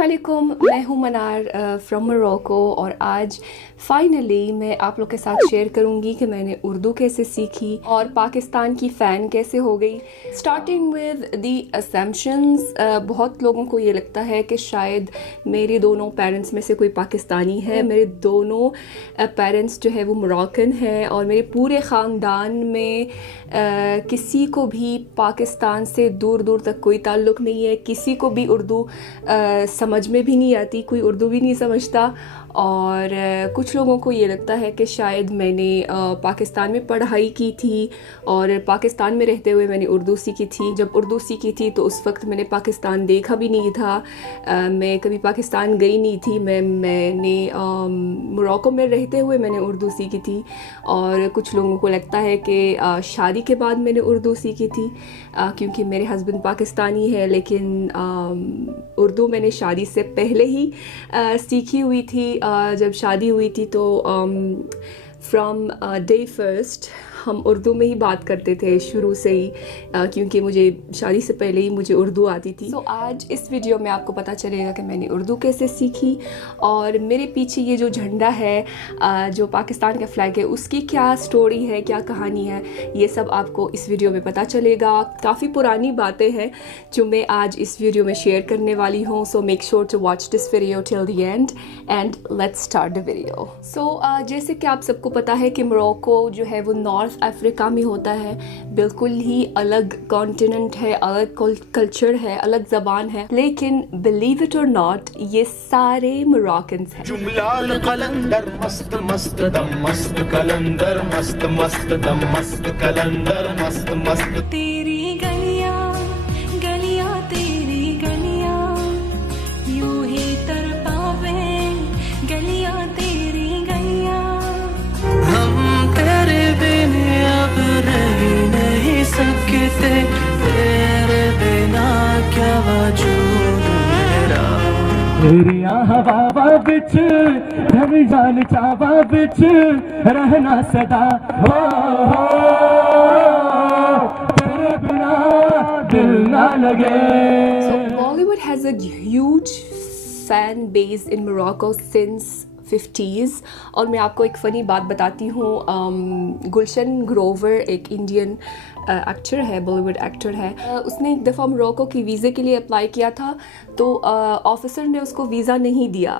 अस्सलामुअलैकुम, मैं हूँ मनार फ्रॉम मोरक्को और आज फाइनली मैं आप लोग के साथ शेयर करूँगी कि मैंने उर्दू कैसे सीखी और पाकिस्तान की फ़ैन कैसे हो गई। स्टार्टिंग विद दी असम्पशंस, बहुत लोगों को ये लगता है कि शायद मेरे दोनों पेरेंट्स में से कोई पाकिस्तानी है। मेरे दोनों पेरेंट्स जो है वो मोरक्कन है और मेरे पूरे ख़ानदान में किसी को भी पाकिस्तान से दूर दूर तक कोई ताल्लुक़ नहीं है। किसी को भी उर्दू समझ में भी नहीं आती, कोई उर्दू भी नहीं समझता। और कुछ लोगों को ये लगता है कि शायद मैंने पाकिस्तान में पढ़ाई की थी और पाकिस्तान में रहते हुए मैंने उर्दू सीखी थी। जब उर्दू सीखी थी तो उस वक्त मैंने पाकिस्तान देखा भी नहीं था, मैं कभी पाकिस्तान गई नहीं थी। मैंने मोरक्को में रहते हुए मैंने उर्दू सीखी थी। और कुछ लोगों को लगता है कि शादी के बाद मैंने उर्दू सीखी थी, क्योंकि मेरे हस्बैंड पाकिस्तानी है, लेकिन उर्दू मैंने शादी से पहले ही सीखी हुई थी। जब शादी हुई थी तो फ्रॉम डे फर्स्ट हम उर्दू में ही बात करते थे शुरू से ही, क्योंकि मुझे शादी से पहले ही मुझे उर्दू आती थी। तो आज इस वीडियो में आपको पता चलेगा कि मैंने उर्दू कैसे सीखी और मेरे पीछे ये जो झंडा है, जो पाकिस्तान का फ्लैग है, उसकी क्या स्टोरी है, क्या कहानी है, ये सब आपको इस वीडियो में पता चलेगा। काफ़ी पुरानी बातें हैं जो मैं आज इस वीडियो में शेयर करने वाली हूँ। So make sure to watch this video till the end and let's start the video. So जैसे कि आप सबको पता है कि मोरक्को जो है वो नॉर्थ अफ्रीका में होता है। बिल्कुल ही अलग कॉन्टिनेंट है, अलग कल्चर है, अलग ज़बान है, लेकिन बिलीव इट और नॉट ये सारे मोरक्कन्स हैं। जुमलाल कलंदर मस्त मस्त दम मस्त कलंदर मस्त मस्त दम मस्त कलंदर मस्त मस्त। तेरी गलियां गलियां तेरी गलियां यूं ही तरपावे गलियां तेरी गलियां। हम तेरे बिन अब रह नहीं सकते, तेरे बिना क्या वजूद मेरा। तेरिया हवा बिच धन जान चावा बिच रहना सदा हो, तेरे बिना दिल ना लगे। So Bollywood has a huge fan base in Morocco since 50s। और मैं आपको एक फ़नी बात बताती हूँ। गुलशन ग्रोवर एक इंडियन एक्टर है, बॉलीवुड एक्टर है। उसने एक दफ़ा मोरक्को की वीज़े के लिए अप्लाई किया था, तो ऑफिसर ने उसको वीज़ा नहीं दिया,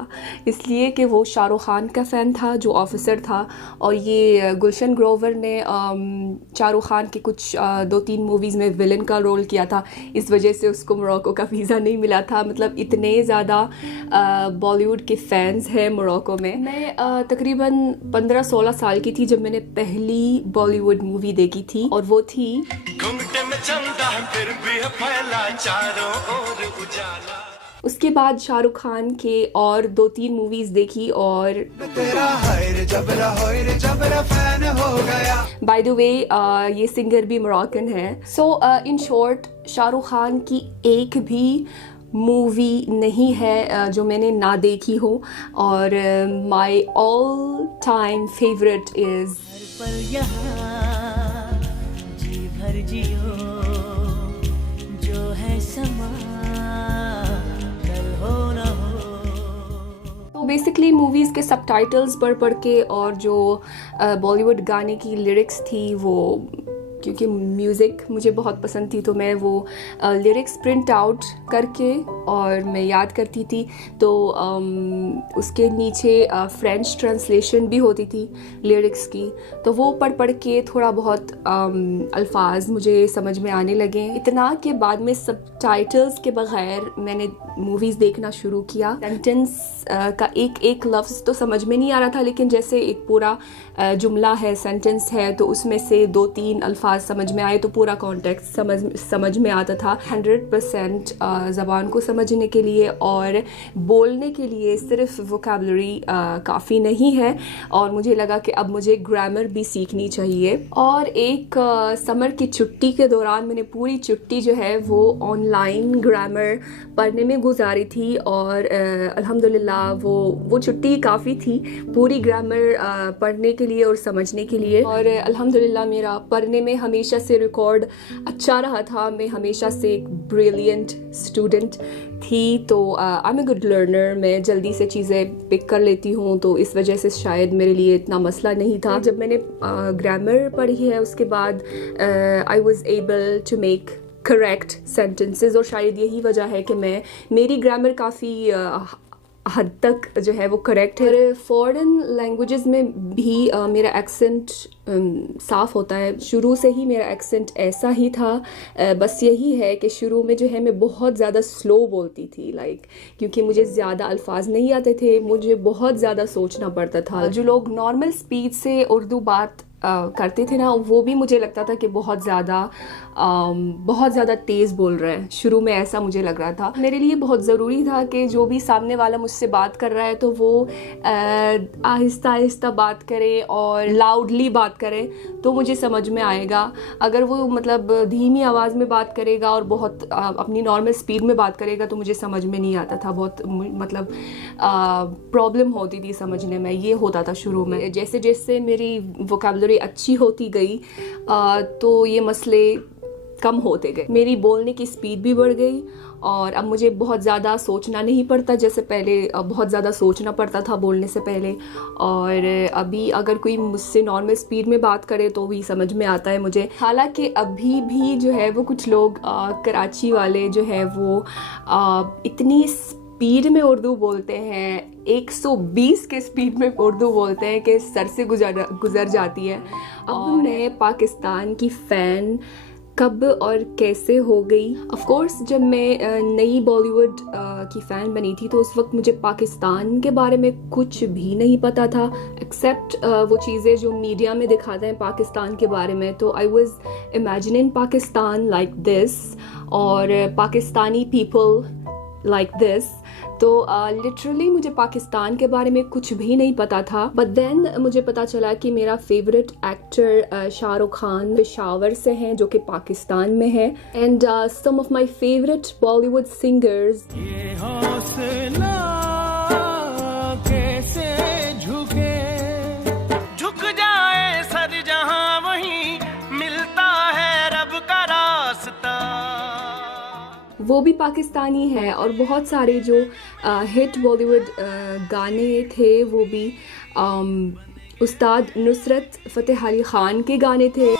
इसलिए कि वो शाहरुख खान का फ़ैन था जो ऑफिसर था। और ये गुलशन ग्रोवर ने शाहरुख खान के कुछ 2-3 मूवीज़ में विलन का रोल किया था, इस वजह से उसको मोरक्को का वीज़ा नहीं मिला था। मतलब इतने ज़्यादा बॉलीवुड के फ़ैन्स हैं मोरक्को में। मैं तकरीबन 15-16 साल की थी जब मैंने पहली बॉलीवुड मूवी देखी थी, और वो थी घुंघटे में चंदा फिर भी है फैला चारों ओर उजाला। उसके बाद शाहरुख खान के और 2-3 मूवीज़ देखी और तेरा हायर जबरा फैन हो गया। बाय द वे ये सिंगर भी मोरक्कन है। सो इन शॉर्ट शाहरुख खान की एक भी मूवी नहीं है जो मैंने ना देखी हो। और my all time favourite is पल यहाँ जी भर जियो जो है समा कल हो ना हो। तो बेसिकली मूवीज़ के सबटाइटल्स पढ़ के और जो बॉलीवुड गाने की लिरिक्स थी, वो क्योंकि म्यूज़िक मुझे बहुत पसंद थी तो मैं वो लिरिक्स प्रिंट आउट करके और मैं याद करती थी। तो उसके नीचे फ्रेंच ट्रांसलेशन भी होती थी लिरिक्स की, तो वो पढ़ के थोड़ा बहुत अल्फाज मुझे समझ में आने लगे। इतना के बाद में सबटाइटल्स के बगैर मैंने मूवीज़ देखना शुरू किया। सेंटेंस का एक एक लफ्ज़ तो समझ में नहीं आ रहा था, लेकिन जैसे एक पूरा जुमला है, सेंटेंस है, तो उसमें से 2-3 अल्फाज समझ में आए तो पूरा कॉन्टेक्स्ट समझ में आता था। 100% ज़बान को समझने के लिए और बोलने के लिए सिर्फ वोकैबुलरी काफ़ी नहीं है, और मुझे लगा कि अब मुझे ग्रामर भी सीखनी चाहिए। और एक समर की छुट्टी के दौरान मैंने पूरी छुट्टी जो है वो ऑनलाइन ग्रामर पढ़ने में गुजारी थी, और अल्हम्दुलिल्लाह वो छुट्टी काफ़ी थी पूरी ग्रामर पढ़ने के लिए और समझने के लिए। और अल्हम्दुलिल्लाह मेरा पढ़ने में हमेशा से रिकॉर्ड अच्छा रहा था, मैं हमेशा से एक ब्रिलियंट स्टूडेंट थी, तो I am a good learner, मैं जल्दी से चीज़ें पिक कर लेती हूँ, तो इस वजह से शायद मेरे लिए इतना मसला नहीं था। जब मैंने ग्रामर पढ़ी है उसके बाद I was able to make correct sentences, और शायद यही वजह है कि मेरी ग्रामर काफ़ी हद तक जो है वो करेक्ट है। फॉरेन लैंग्वेजेस में भी मेरा एक्सेंट साफ़ होता है, शुरू से ही मेरा एक्सेंट ऐसा ही था। बस यही है कि शुरू में जो है मैं बहुत ज़्यादा स्लो बोलती थी, क्योंकि मुझे ज़्यादा अल्फाज नहीं आते थे, मुझे बहुत ज़्यादा सोचना पड़ता था। जो लोग नॉर्मल स्पीड से उर्दू बात करते थे ना, वो भी मुझे लगता था कि बहुत ज़्यादा तेज़ बोल रहे हैं। शुरू में ऐसा मुझे लग रहा था। मेरे लिए बहुत ज़रूरी था कि जो भी सामने वाला मुझसे बात कर रहा है तो वो आहिस्ता आहिस्ता बात करे और लाउडली बात करे, तो मुझे समझ में आएगा। अगर वो मतलब धीमी आवाज़ में बात करेगा और बहुत अपनी नॉर्मल स्पीड में बात करेगा तो मुझे समझ में नहीं आता था, बहुत मतलब प्रॉब्लम होती थी समझने में। ये होता था शुरू में। जैसे जैसे मेरी वोकैबुलरी अच्छी होती गई तो ये मसले कम होते गए, मेरी बोलने की स्पीड भी बढ़ गई, और अब मुझे बहुत ज़्यादा सोचना नहीं पड़ता जैसे पहले बहुत ज़्यादा सोचना पड़ता था बोलने से पहले। और अभी अगर कोई मुझसे नॉर्मल स्पीड में बात करे तो भी समझ में आता है मुझे। हालांकि अभी भी जो है वो कुछ लोग कराची वाले जो है वो इतनी स्पीड में उर्दू बोलते हैं, 120 के स्पीड में उर्दू बोलते हैं कि सर से गुजर जाती है। अब मैं पाकिस्तान की फ़ैन कब और कैसे हो गई? ऑफ कोर्स जब मैं नई बॉलीवुड की फ़ैन बनी थी तो उस वक्त मुझे पाकिस्तान के बारे में कुछ भी नहीं पता था, एक्सेप्ट वो चीज़ें जो मीडिया में दिखाते हैं पाकिस्तान के बारे में। तो I was imagining Pakistan like this, और पाकिस्तानी पीपल लाइक दिस। तो लिटरली मुझे पाकिस्तान के बारे में कुछ भी नहीं पता था। बट देन मुझे पता चला कि मेरा फेवरेट एक्टर शाहरुख खान पेशावर से हैं, जो कि पाकिस्तान में है। And some of my favourite Bollywood singers ये हौसला कैसे झुक जाए सर जहां वहीं मिलता है रब का रास्ता, वो भी पाकिस्तानी है। और बहुत सारे जो हिट बॉलीवुड गाने थे वो भी उस्ताद नुसरत फ़तेह अली ख़ान के गाने थे।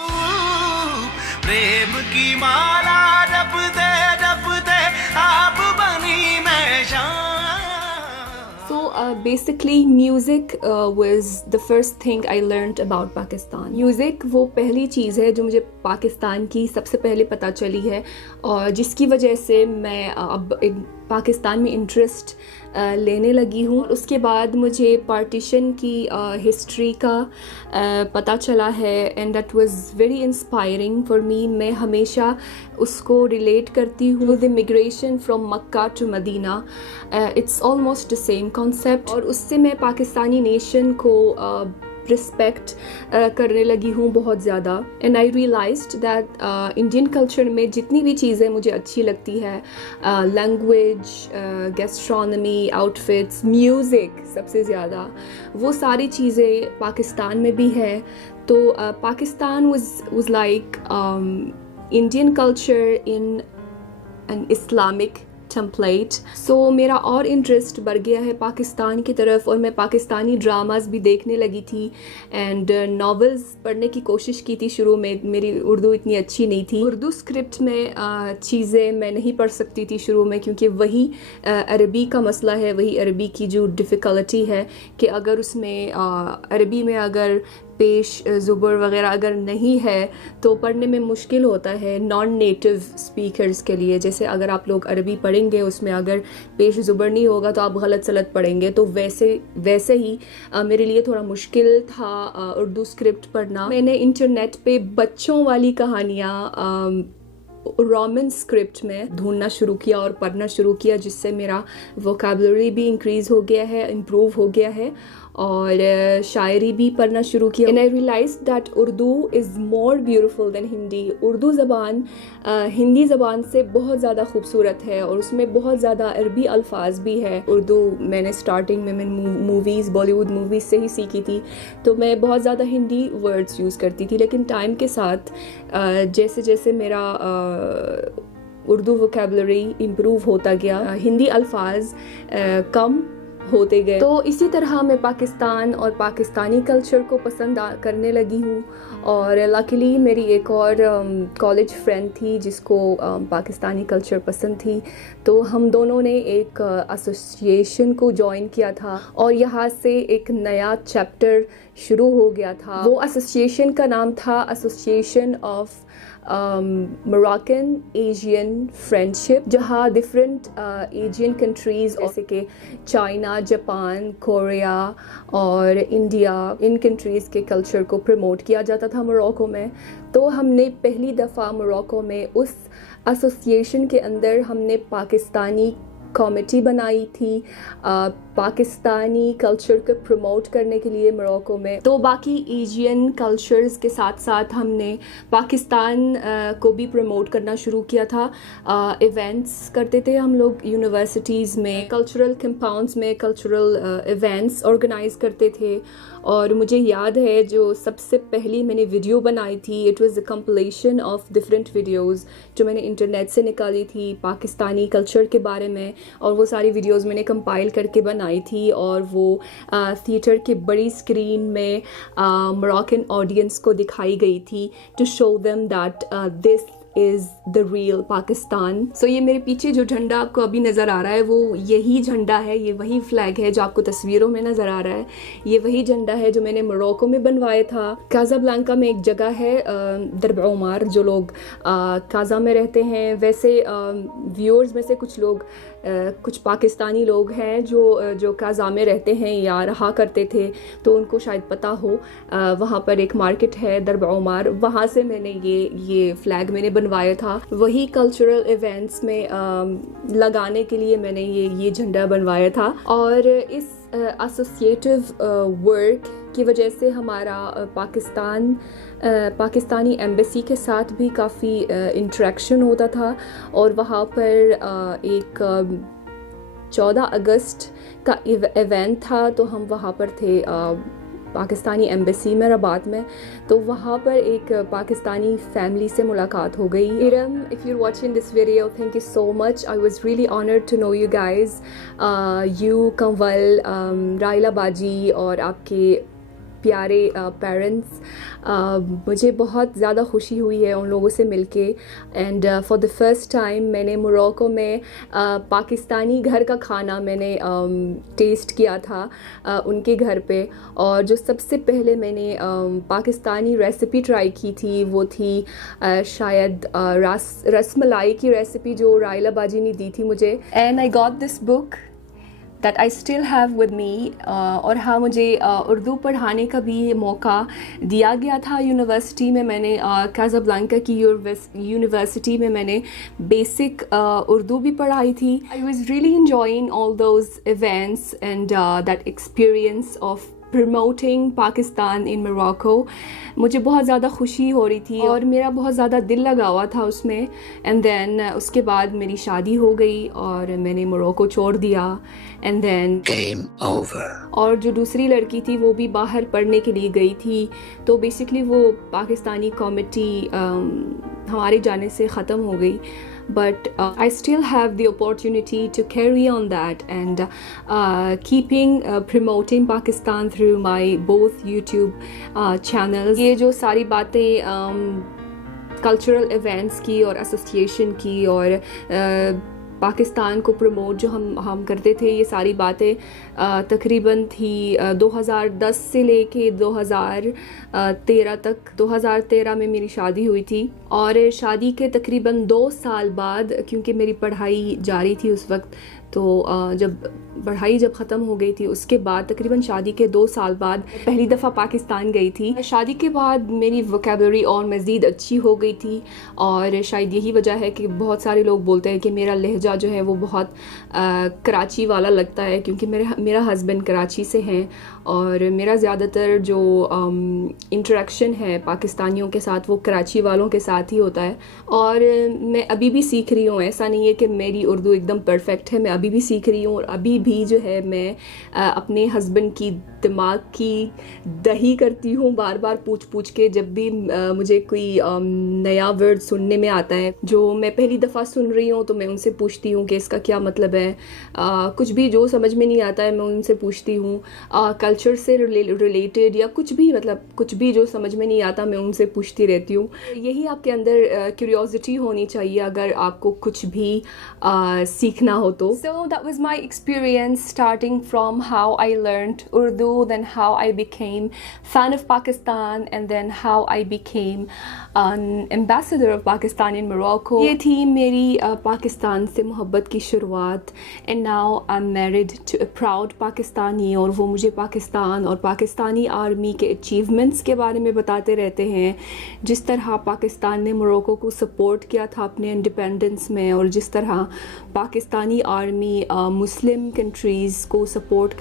प्रेम की माला रब दे आप बनी मैं शान। So basically music was the first thing I learned about Pakistan. Music वो पहली चीज़ है जो मुझे पाकिस्तान की सबसे पहले पता चली है, और जिसकी वजह से मैं अब पाकिस्तान में इंटरेस्ट लेने लगी हूँ। उसके बाद मुझे पार्टीशन की हिस्ट्री का पता चला है, and that was very inspiring for me. मैं हमेशा उसको रिलेट करती हूँ the migration from Mecca to Medina, it's almost the same concept. और उससे मैं पाकिस्तानी नेशन को रिस्पेक्ट करने लगी हूँ बहुत ज़्यादा। And I realised that Indian culture में जितनी भी चीज़ें मुझे अच्छी लगती है, लैंग्वेज, गैस्ट्रोनॉमी, आउटफिट्स, म्यूज़िक, सबसे ज़्यादा वो सारी चीज़ें पाकिस्तान में भी है। तो Pakistan was like Indian culture in an Islamic template. So मेरा और इंटरेस्ट बढ़ गया है पाकिस्तान की तरफ, और मैं पाकिस्तानी ड्रामास भी देखने लगी थी एंड नॉवेल्स पढ़ने की कोशिश की थी। शुरू में मेरी उर्दू इतनी अच्छी नहीं थी, उर्दू स्क्रिप्ट में चीज़ें मैं नहीं पढ़ सकती थी शुरू में, क्योंकि वही अरबी का मसला है, वही अरबी की जो डिफ़िकल्टी है कि अगर उसमें अरबी में अगर पेश ज़ुबर वगैरह अगर नहीं है तो पढ़ने में मुश्किल होता है नॉन नेटिव स्पीकर्स के लिए। जैसे अगर आप लोग अरबी पढ़ेंगे उसमें अगर पेश ज़ुबर नहीं होगा तो आप गलत सलत पढ़ेंगे, तो वैसे ही मेरे लिए थोड़ा मुश्किल था उर्दू स्क्रिप्ट पढ़ना। मैंने इंटरनेट पे बच्चों वाली कहानियाँ रोमन स्क्रिप्ट में ढूंढना शुरू किया और पढ़ना शुरू किया, जिससे मेरा वोकैबुलरी भी इंक्रीज़ हो गया है, इम्प्रूव हो गया है। और शायरी भी पढ़ना शुरू किया। And I realise that Urdu is more beautiful than Hindi. Urdu ज़बान हिंदी ज़बान से बहुत ज़्यादा खूबसूरत है और उसमें बहुत ज़्यादा अरबी अल्फाज भी है। उर्दू मैंने स्टार्टिंग में मूवीज़, बॉलीवुड मूवीज़ से ही सीखी थी, तो मैं बहुत ज़्यादा हिंदी वर्ड्स यूज़ करती थी। लेकिन टाइम के साथ जैसे जैसे मेरा उर्दू वोकेबलरी इम्प्रूव होता गया, हिंदी अल्फाज कम होते गए। तो इसी तरह मैं पाकिस्तान और पाकिस्तानी कल्चर को पसंद करने लगी हूँ। और लकीली मेरी एक और कॉलेज फ्रेंड थी जिसको पाकिस्तानी कल्चर पसंद थी, तो हम दोनों ने एक एसोसिएशन को ज्वाइन किया था और यहाँ से एक नया चैप्टर शुरू हो गया था। वो एसोसिएशन का नाम था association of Moroccan Asian friendship, जहाँ डिफरेंट एशियन कंट्रीज़ जैसे कि चाइना, जापान, कोरिया और इंडिया, इन कंट्रीज़ के कल्चर को प्रमोट किया जाता था मोरक्को में। तो हमने पहली दफ़ा मोरक्को में उस एसोसिएशन के अंदर हमने पाकिस्तानी कमेटी बनाई थी पाकिस्तानी कल्चर को प्रमोट करने के लिए मोरक्को में। तो बाकी एशियन कल्चर्स के साथ साथ हमने पाकिस्तान को भी प्रमोट करना शुरू किया था। इवेंट्स करते थे हम लोग यूनिवर्सिटीज़ में, कल्चरल कंपाउंड्स में कल्चरल इवेंट्स ऑर्गेनाइज करते थे। और मुझे याद है जो सबसे पहली मैंने वीडियो बनाई थी, it was a compilation of different videos जो मैंने इंटरनेट से निकाली थी पाकिस्तानी कल्चर के बारे में, और वो सारी वीडियोस मैंने कंपाइल करके बनाई थी और वो थिएटर की बड़ी स्क्रीन में मोरक्कन ऑडियंस को दिखाई गई थी to show them that this is the real Pakistan. So ये मेरे पीछे जो झंडा आपको अभी नज़र आ रहा है वो यही झंडा है, ये वही फ्लैग है जो आपको तस्वीरों में नज़र आ रहा है। ये वही झंडा है जो मैंने मोरक्को में बनवाया था। काज़ाब्लांका में एक जगह है दरब उमार, जो लोग काज़ा में रहते हैं, वैसे व्यूअर्स में से कुछ लोग कुछ पाकिस्तानी लोग हैं जो काज़ा में रहते हैं या रहा करते थे, तो उनको शायद पता हो वहाँ पर एक मार्केट है दरब उमार, वहाँ से मैंने ये फ्लैग मैंने बनवाया था। वही कल्चरल इवेंट्स में लगाने के लिए मैंने ये झंडा बनवाया था। और इस एसोसिएटिव वर्क की वजह से हमारा पाकिस्तानी एम्बेसी के साथ भी काफ़ी इंटरेक्शन होता था। और वहाँ पर एक 14 अगस्त का इवेंट था, तो हम वहाँ पर थे पाकिस्तानी एम्बेसी में रबात में। तो वहाँ पर एक पाकिस्तानी फैमिली से मुलाकात हो गई। Iram, if you watching this video, thank you so much. I was really honoured to know you guys, you, Kanwal, Raila बाजी और आपके प्यारे पेरेंट्स। मुझे बहुत ज़्यादा खुशी हुई है उन लोगों से मिलके। And for the first time मैंने मोरक्को में पाकिस्तानी घर का खाना मैंने टेस्ट किया था उनके घर पे। और जो सबसे पहले मैंने पाकिस्तानी रेसिपी ट्राई की थी वो थी शायद रसमलाई की रेसिपी जो राइला बाजी ने दी थी मुझे। And I got this book that I still have with me. और हाँ, मुझे उर्दू पढ़ाने का भी मौका दिया गया था यूनिवर्सिटी में। मैंने काज़ाब्लांका की यूनिवर्सिटी में मैंने बेसिक उर्दू भी पढ़ाई थी। आई was really enjoying all those events and that experience of promoting Pakistan in Morocco. मुझे बहुत ज़्यादा खुशी हो रही थी और मेरा बहुत ज़्यादा दिल लगा हुआ था उसमें। एंड देन उसके बाद मेरी शादी हो गई और मैंने मोरक्को छोड़ दिया। And then game over. और जो दूसरी लड़की थी वो भी बाहर पढ़ने के लिए गई थी। तो बेसिकली वो पाकिस्तानी कमेटी हमारे जाने से ख़त्म हो गई। But I still have the opportunity to carry on that and keeping promoting Pakistan through my both YouTube channels. ये जो सारी बातें कल्चरल इवेंट्स की और एसोसिएशन की और पाकिस्तान को प्रमोट जो हम करते थे, ये सारी बातें तकरीबन थी 2010 से लेके 2013 तक। 2013 में मेरी शादी हुई थी और शादी के तकरीबन 2 साल बाद, क्योंकि मेरी पढ़ाई जारी थी उस वक्त, तो जब पढ़ाई जब ख़त्म हो गई थी उसके बाद तकरीबन शादी के 2 साल बाद पहली दफ़ा पाकिस्तान गई थी। शादी के बाद मेरी वोकेबलरी और मज़ीद अच्छी हो गई थी और शायद यही वजह है कि बहुत सारे लोग बोलते हैं कि मेरा लहजा जो है वो बहुत कराची वाला लगता है, क्योंकि मेरा हस्बैंड कराची से हैं और मेरा ज़्यादातर जो इंटरेक्शन है पाकिस्तानियों के साथ वो कराची वालों के साथ ही होता है। और मैं अभी भी सीख रही हूँ, ऐसा नहीं है कि मेरी उर्दू एकदम परफेक्ट है, मैं अभी भी सीख रही हूँ और अभी भी जो है मैं अपने हस्बैंड की दिमाग की दही करती हूँ बार बार पूछ के। जब भी मुझे कोई नया वर्ड सुनने में आता है जो मैं पहली दफ़ा सुन रही हूँ तो मैं उनसे पूछती हूँ कि इसका क्या मतलब है। कुछ भी जो समझ में नहीं आता है मैं उनसे पूछती हूँ, कल्चर से रिलेटेड या कुछ भी, मतलब कुछ भी जो समझ में नहीं आता मैं उनसे पूछती रहती हूँ। यही आपके अंदर क्यूरियोसिटी होनी चाहिए अगर आपको कुछ भी सीखना हो तो। So that was my experience starting from how I learned Urdu, then how I became fan of Pakistan, and then how I became an ambassador of Pakistan in Morocco. ये थी मेरी पाकिस्तान से मोहब्बत की शुरुआत। and now I'm married to a proud Pakistani, और वो मुझे पाकिस्तान और पाकिस्तानी आर्मी के अचीवमेंट्स के बारे में बताते रहते हैं, जिस तरह पाकिस्तान ने मोरक्को को सपोर्ट किया था अपने इंडिपेंडेंस में और जिस तरह पाकिस्तानी आर्मी मुस्लिम कंट्रीज़ को सपोर्ट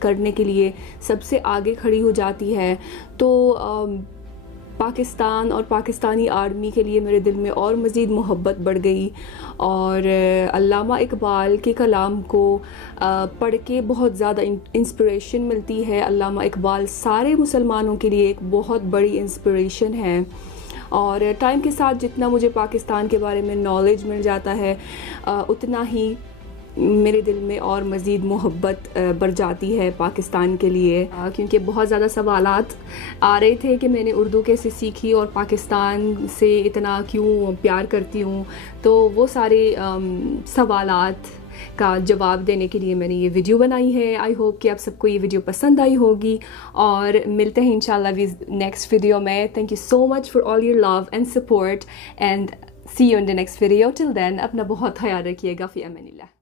करने के लिए सबसे आगे खड़ी हो जाती है। तो पाकिस्तान और पाकिस्तानी आर्मी के लिए मेरे दिल में और मज़ीद मोहब्बत बढ़ गई और अल्लामा इकबाल के कलाम को पढ़ के बहुत ज़्यादा इंस्पिरेशन मिलती है। अल्लामा इकबाल सारे मुसलमानों के लिए एक बहुत बड़ी इंस्पिरेशन है और टाइम के साथ जितना मुझे पाकिस्तान के बारे में नॉलेज मिल जाता है उतना ही मेरे दिल में और मज़ीद मोहब्बत बढ़ जाती है पाकिस्तान के लिए, क्योंकि बहुत ज़्यादा सवालात आ रहे थे कि मैंने उर्दू कैसे सीखी और पाकिस्तान से इतना क्यों प्यार करती हूँ। तो वो सारे सवालात का जवाब देने के लिए मैंने ये वीडियो बनाई है। आई होप कि आप सबको ये वीडियो पसंद आई होगी और मिलते हैं इंशाल्लाह नेक्स्ट वीडियो में। Thank you so much for all your love and support and see you in the next video. Till then अपना बहुत ख्याल रखिएगा। फ़ी अमानिल्लाह।